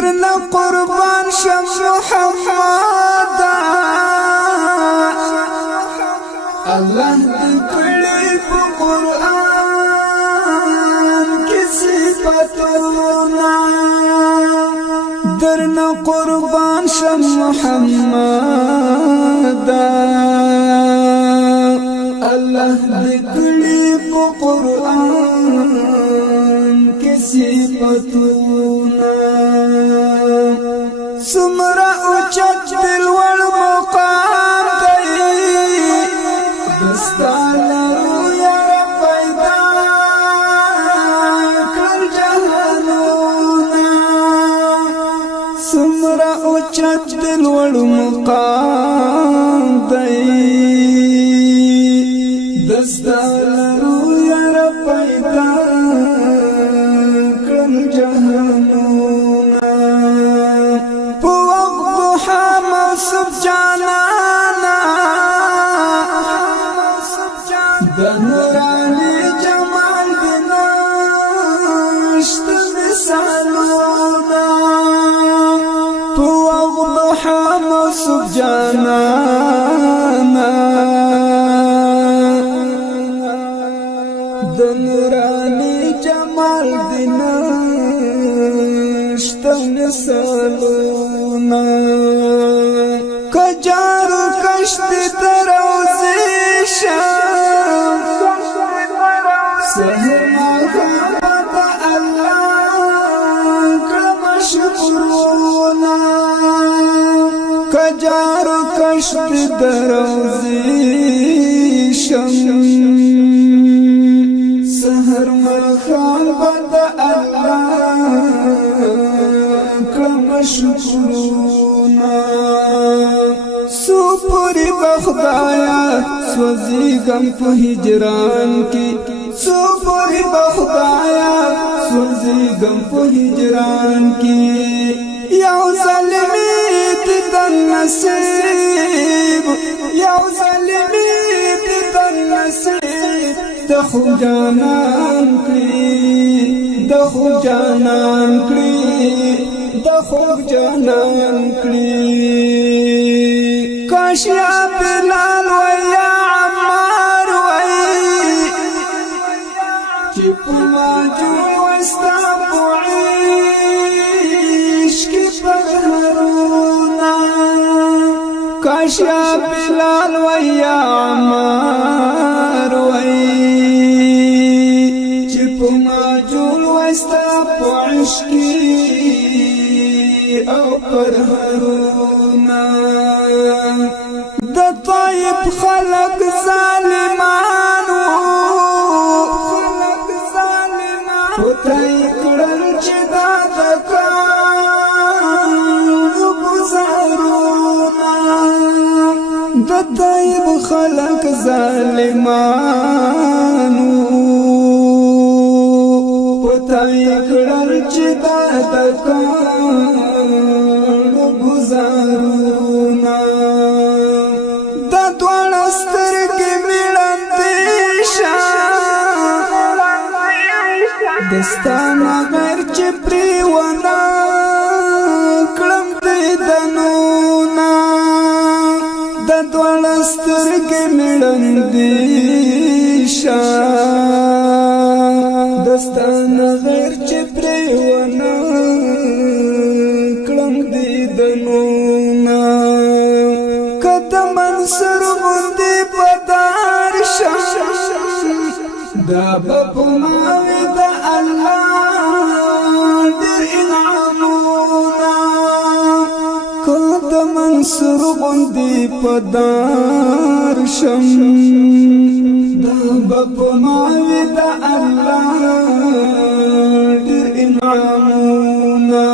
درنا قربان شم محمد الله دې کړې په قرآن کې صفاتونه درنا قربان شم محمد الله دې کړې په قرآن کې صفاتونه سمرا اوچت دلوړ مقام دی دستانو یا پیدا کړ جهانونه سمرا اوچت دلوړ مقام دی دستانو یا پیدا کړ جهانونه موصف جانانا دنورانی جمال دناشت مثالونا تو اغضحا موصف جانانا دنورانی جمال دناشت مثالونا کجارو کشت تروزی شم سهر محمد اللہ کرم شکرونا کجارو کشت تروزی شم سهر محمد اللہ کرم شکرونا سوپوری بخدایا سوزی غم په هجران کی سوپوری بخدایا سوزی غم په هجران کی یو ظلمی تن نصیب یو ظلمی تن نصیب دخو جانان کړي دخو جانان کړي دخو جانان کړي کاش یا بلال و یا عمار وی چې په ماجور وستا په عشق پهرونا کاش یا بلال و یا عمار وی چې په ماجور وستا په عشق او پهرونا طيب خلق ظالمانو خدای کړل چې دا د کانو گزارونه د طيب خلق ظالمانو خدای کړل چې دا د کانو گزارونه دستانا غیر چپری ونا کلم دیدنونا د دوالسترگی میڑن دیشا دستانا غیر چپری ونا کلم دیدنونا قدم انصر غندی پدار شا دا بپماوی دا اللہ در انعامونا کد منصر غندی پدار شم دا بپماوی دا اللہ در انعامونا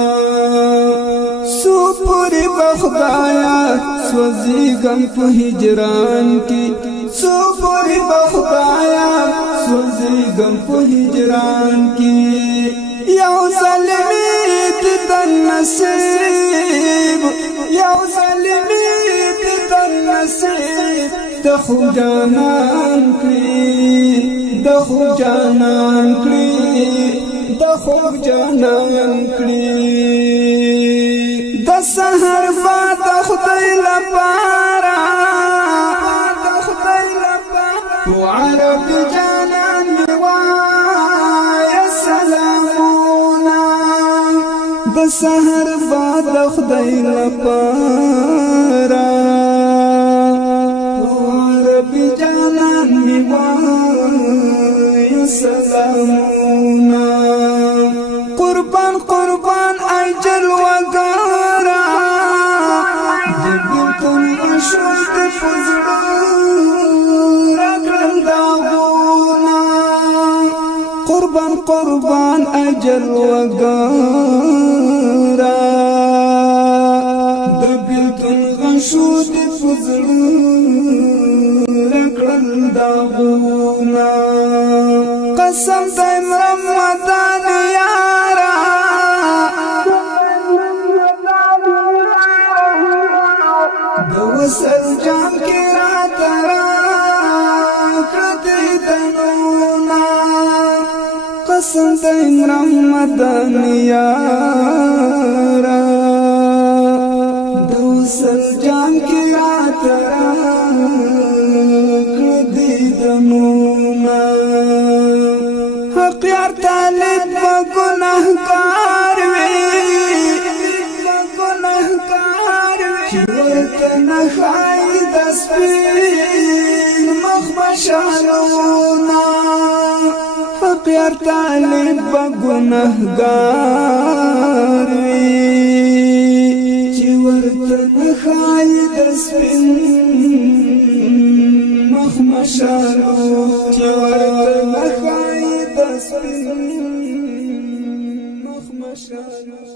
سو پوری بخدایا سوزی غم په هجران کی سو پوری بخدایا سوزی غم په هجران کی یو ظلمی تن نصیب یو ظلمی تن نصیب دخو جانان کړي دخو جانان کړي دخو جانان کړي سحر باد خدای لپاره وعرب جانان میوای سلامونا د سحر باد خدای لپاره وعرب جانان میوای سلامونا قربان قربان اجل وگارا د بنتون عشق د فزلو قربان قربان اجل وگارا د بیلتون غشود فزلو رکړل داغونا قسم دایم رمضان یارا د وصل جام کې را ترا کړه دنونا قسم دایم رمضان یارا د وصل جام کې را ترا کړه دنونا حق یار طالب گناهگار وی نخای دسپین مخمشانونا حق یار طالب گناهگار وی چی ورت نخای دسپین مخمشانونا چی ورت نخای دسپین مخمشانونا